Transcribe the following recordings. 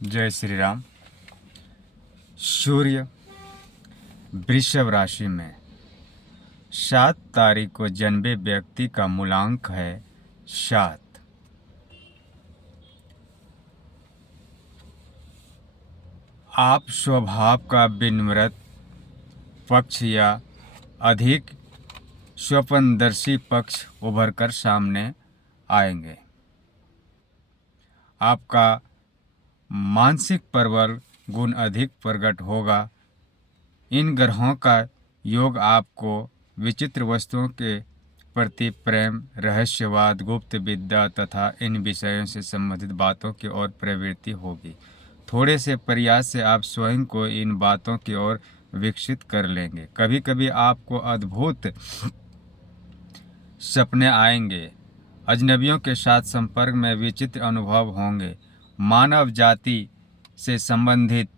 जय श्री राम। सूर्य वृषभ राशि में 7 तारीख को जन्मे व्यक्ति का मूलांक है 7। आप स्वभाव का विनम्र पक्ष या अधिक स्वप्नदर्शी पक्ष उभर कर सामने आएंगे। आपका मानसिक प्रबल गुण अधिक प्रकट होगा। इन ग्रहों का योग आपको विचित्र वस्तुओं के प्रति प्रेम, रहस्यवाद, गुप्त विद्या तथा इन विषयों से संबंधित बातों की ओर प्रवृत्ति होगी। थोड़े से प्रयास से आप स्वयं को इन बातों की ओर विकसित कर लेंगे। कभी कभी आपको अद्भुत सपने आएंगे। अजनबियों के साथ संपर्क में विचित्र अनुभव होंगे। मानव जाति से संबंधित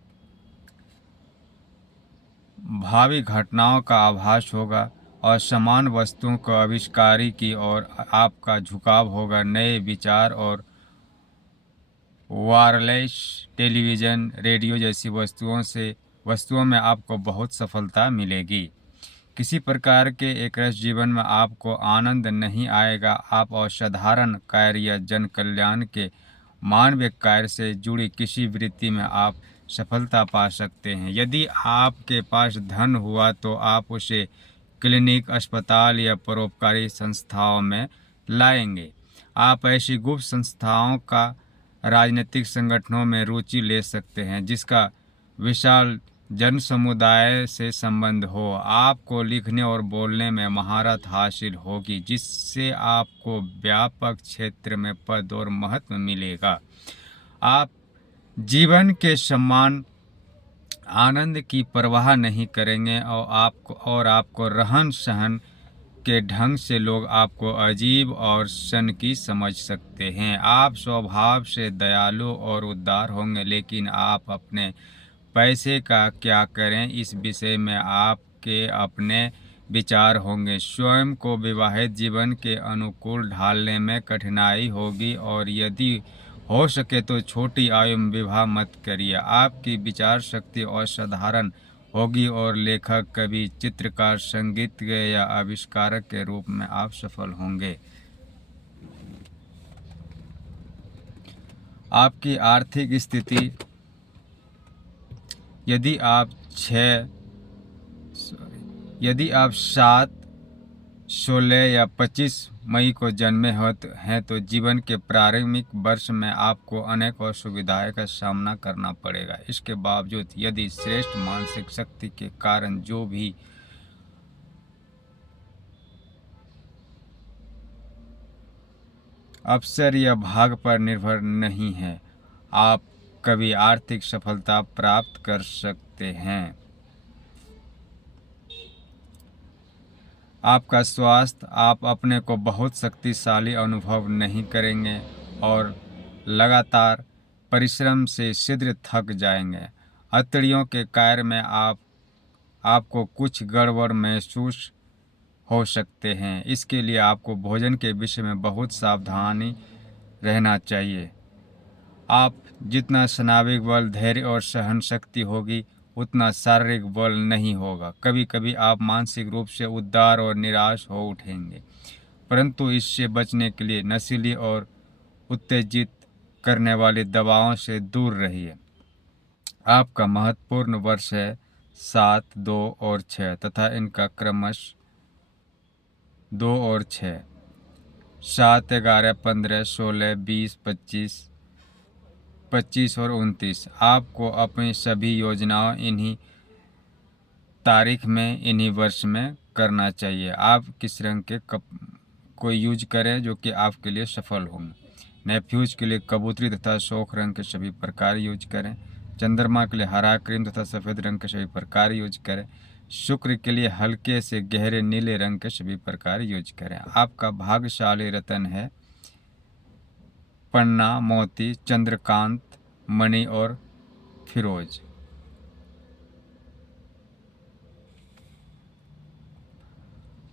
भावी घटनाओं का आभास होगा और समान वस्तुओं को आविष्कारी की ओर आपका झुकाव होगा। नए विचार और वायरलेस टेलीविज़न, रेडियो जैसी वस्तुओं में आपको बहुत सफलता मिलेगी। किसी प्रकार के एकरस जीवन में आपको आनंद नहीं आएगा। आप असाधारण कार्य या जन कल्याण के मानवीय कार्य से जुड़ी किसी वृत्ति में आप सफलता पा सकते हैं। यदि आपके पास धन हुआ तो आप उसे क्लिनिक, अस्पताल या परोपकारी संस्थाओं में लाएंगे। आप ऐसी गुप्त संस्थाओं का राजनीतिक संगठनों में रुचि ले सकते हैं जिसका विशाल जन समुदाय से संबंध हो। आपको लिखने और बोलने में महारत हासिल होगी जिससे आपको व्यापक क्षेत्र में पद और महत्व मिलेगा। आप जीवन के सम्मान, आनंद की परवाह नहीं करेंगे और आपको रहन सहन के ढंग से लोग आपको अजीब और सनकी समझ सकते हैं। आप स्वभाव से दयालु और उदार होंगे, लेकिन आप अपने पैसे का क्या करें इस विषय में आपके अपने विचार होंगे। स्वयं को विवाहित जीवन के अनुकूल ढालने में कठिनाई होगी और यदि हो सके तो छोटी आयु में विवाह मत करिए। आपकी विचार शक्ति असाधारण होगी और लेखक, कवि, चित्रकार, संगीतज्ञ या आविष्कारक के रूप में आप सफल होंगे। आपकी आर्थिक स्थिति, यदि आप 7, 16 या 25 मई को जन्मे हैं तो जीवन के प्रारंभिक वर्ष में आपको अनेक असुविधाओं का सामना करना पड़ेगा। इसके बावजूद यदि श्रेष्ठ मानसिक शक्ति के कारण जो भी अवसर या भाग पर निर्भर नहीं है, आप कभी आर्थिक सफलता प्राप्त कर सकते हैं। आपका स्वास्थ्य, आप अपने को बहुत शक्तिशाली अनुभव नहीं करेंगे और लगातार परिश्रम से शीघ्र थक जाएंगे। अतड़ियों के कार्य में आपको कुछ गड़बड़ महसूस हो सकते हैं। इसके लिए आपको भोजन के विषय में बहुत सावधानी रहना चाहिए। आप जितना स्नायुविक बल, धैर्य और सहन शक्ति होगी उतना शारीरिक बल नहीं होगा। कभी कभी आप मानसिक रूप से उदार और निराश हो उठेंगे, परंतु इससे बचने के लिए नशीली और उत्तेजित करने वाली दवाओं से दूर रहिए। आपका महत्वपूर्ण वर्ष है 7, 2 और 6 तथा इनका क्रमश 2 और 6, 7, 11, 15, 16, 20, 25 और 29। आपको अपनी सभी योजनाओं इन्हीं तारीख में, इन्हीं वर्ष में करना चाहिए। आप किस रंग के कप को यूज करें जो कि आपके लिए सफल होंगे। नेफ्यूज के लिए कबूतरी तथा शोक रंग के सभी प्रकार यूज करें। चंद्रमा के लिए हरा क्रीम तथा सफ़ेद रंग के सभी प्रकार यूज करें। शुक्र के लिए हल्के से गहरे नीले रंग के सभी प्रकार यूज करें। आपका भाग्यशाली रत्न है पन्ना, मोती, चंद्रकांत, मणि और फिरोज।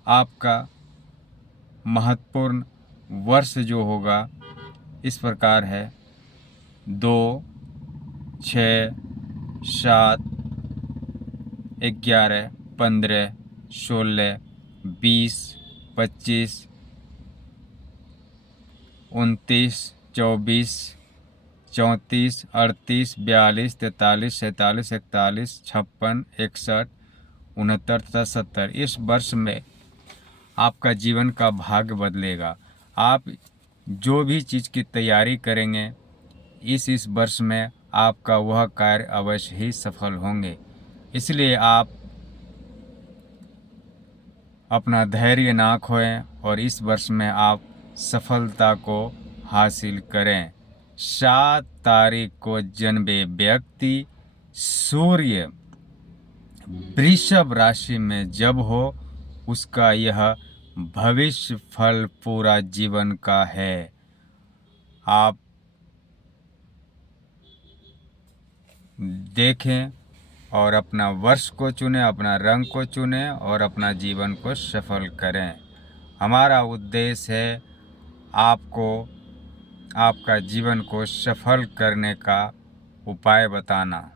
आपका महत्वपूर्ण वर्ष जो होगा इस प्रकार है: 2, 6, 7, 11, 15, 16, 20, 25, 29, 24, 34, 38, 42, 43, 47, 41, 56, 61, 69 तथा 70। इस वर्ष में आपका जीवन का भाग्य बदलेगा। आप जो भी चीज़ की तैयारी करेंगे इस वर्ष में आपका वह कार्य अवश्य ही सफल होंगे। इसलिए आप अपना धैर्य ना खोएं और इस वर्ष में आप सफलता को हासिल करें। 7 तारीख को जन्मे व्यक्ति सूर्य वृषभ राशि में जब हो उसका यह भविष्य फल पूरा जीवन का है। आप देखें और अपना वर्ष को चुनें, अपना रंग को चुनें और अपना जीवन को सफल करें। हमारा उद्देश्य है आपको आपका जीवन को सफल करने का उपाय बताना।